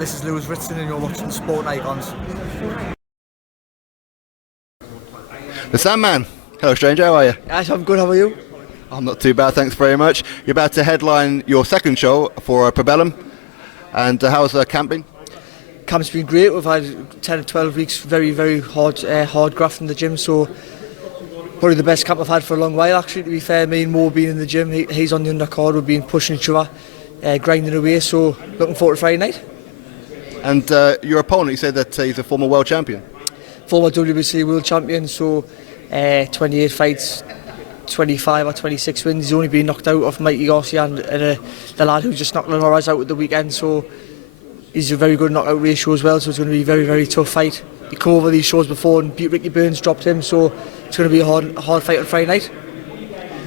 This is Ritson and you're watching Sport Icons. The Sandman. Hello stranger, how are you? Yes, I'm good, how are you? I'm not too bad, thanks very much. You're about to headline your second show for Probellum. And how's camp been? Camp's been great. We've had 10 or 12 weeks very, very hard graft in the gym, so probably the best camp I've had for a long while actually, to be fair. Me and Mo being in the gym, he's on the undercard, we've been pushing each other, grinding away, so looking forward to Friday night. And your opponent, you said that he's a former world champion? Former WBC world champion, so 28 fights, 25 or 26 wins. He's only been knocked out of Mikey Garcia and the lad who just knocked Lonoraz out at the weekend, so he's a very good knockout ratio as well, so it's going to be a very, very tough fight. He came over these shows before and beat Ricky Burns, dropped him, so it's going to be a hard fight on Friday night.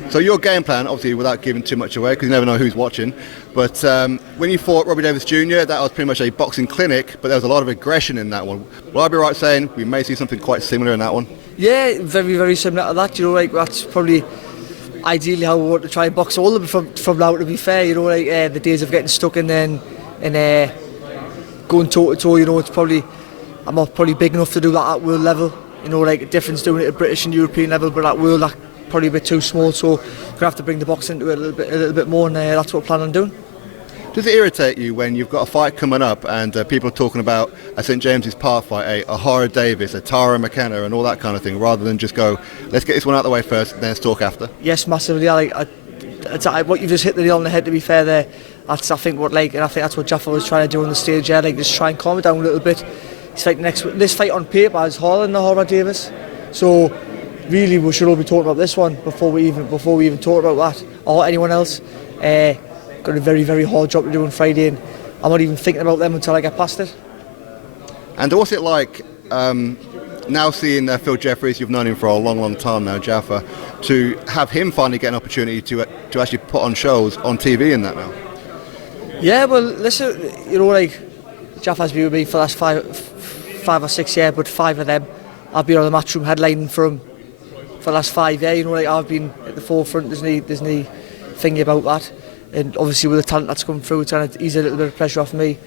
So your game plan, obviously without giving too much away, because you never know who's watching, but when you fought Robbie Davis Jr., that was pretty much a boxing clinic, but there was a lot of aggression in that one. Will I be right saying we may see something quite similar in that one? Yeah, very, very similar to that. You know, like that's probably ideally how we want to try and box all of them from now, to be fair. You know, like the days of getting stuck in there and going toe to toe, you know, I'm not probably big enough to do that at world level. You know, like a difference doing it at British and European level, but at world that probably a bit too small, so we're going to have to bring the boxing into it a little bit more, and that's what we're planning on doing. Does it irritate you when you've got a fight coming up and people are talking about a St James's Park fight, a Ohara Davies, a Tara McKenna and all that kind of thing, rather than just go, let's get this one out of the way first and then let's talk after? Yes, massively. What you've just hit the nail on the head, to be fair there. I think that's what Jaffa was trying to do on the stage, just try and calm it down a little bit. It's like this fight on paper is harder than Ohara Davies, so really we should all be talking about this one before we even talk about that or anyone else. Got a very, very hard job to do on Friday, and I'm not even thinking about them until I get past it. And what's it like now seeing Phil Jeffries, you've known him for a long, long time now, Jaffa, to have him finally get an opportunity to actually put on shows on TV and that now? Yeah, well, listen, you know, like Jaffa's been with me for the last five or 6 years, but 5 of them I've been on the matchroom headlining for the last 5 years. You know, like I've been at the forefront. There's no thingy about that. And obviously with the talent that's come through, it's going to ease a little bit of pressure off me.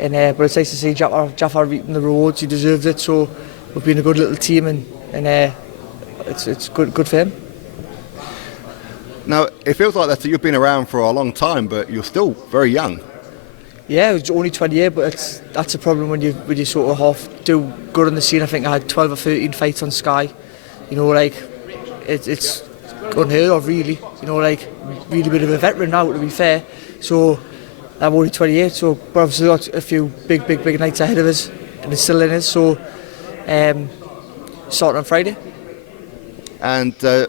And but it's nice to see Jaffa reaping the rewards. He deserves it. So we've been a good little team, and it's good for him. Now it feels like that you've been around for a long time, but you're still very young. Yeah, it was only 20 years, but that's a problem when you sort of half do good on the scene. I think I had 12 or 13 fights on Sky. You know, like it's unheard of, really. You know, like really bit of a veteran now, to be fair. So I'm only 28, so but obviously got a few big nights ahead of us, and it's still in us. So starting on Friday. And the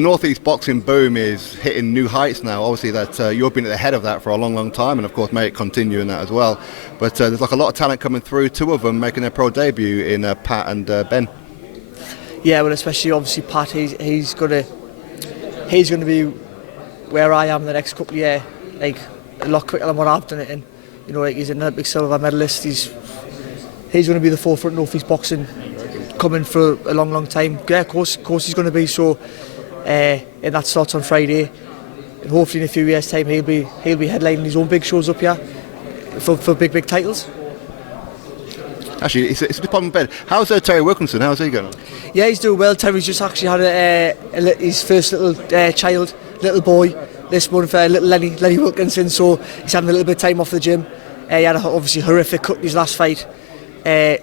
North East boxing boom is hitting new heights now. Obviously, that you've been at the head of that for a long, long time, and of course, may it continue in that as well. But there's like a lot of talent coming through. 2 of them making their pro debut in Pat and Ben. Yeah, well, especially obviously Pat. He's going to be where I am the next couple of years, like a lot quicker than what I've done it in. You know, like he's an Olympic silver medalist. He's going to be the forefront of North East boxing, coming for a long, long time. Yeah, of course he's going to be. So, and that starts on Friday, and hopefully in a few years' time he'll be headlining his own big shows up here for big titles. Actually, it's a department bed. How's Terry Wilkinson? How's he going on? Yeah, he's doing well. Terry's just actually had his first little boy this month, little Lenny Wilkinson. So he's having a little bit of time off the gym. He had obviously horrific cut in his last fight,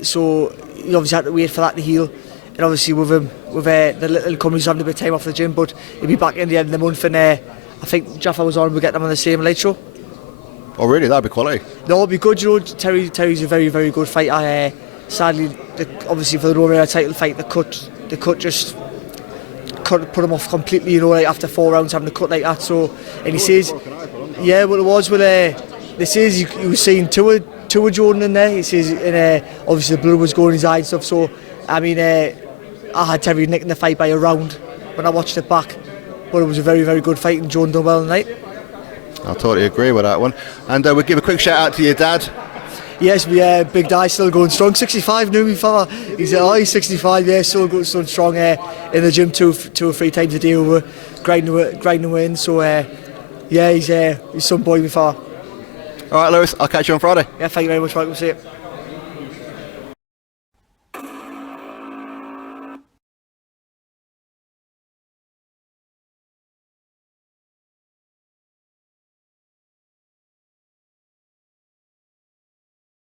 so he obviously had to wait for that to heal. And obviously with the little company's having a bit of time off the gym, but he'll be back in the end of the month. And I think Jaffa was on. We'll get them on the same late show. Oh really? That'd be quality. No, it'd be good. You know, Terry's a very, very good fighter. Sadly, obviously for the Royal title fight, the cut just put him off completely. You know, like after 4 rounds having a cut like that. So, and he says, yeah, well it was. Well, they says he was seeing two of Jordan in there. He says, and obviously the blood was going in his eye and stuff. So, I mean, I had Terry nicking the fight by a round when I watched it back, but it was a very, very good fight, and Jordan done well tonight. I totally agree with that one. And we'll give a quick shout out to your dad. Yes, Big Di still going strong. 65 new, me father. He's 65, yeah, still going strong in the gym two or 3 times a day. We're grinding away in. So yeah, he's some boy, me father. All right, Lewis, I'll catch you on Friday. Yeah, thank you very much, Michael. See you.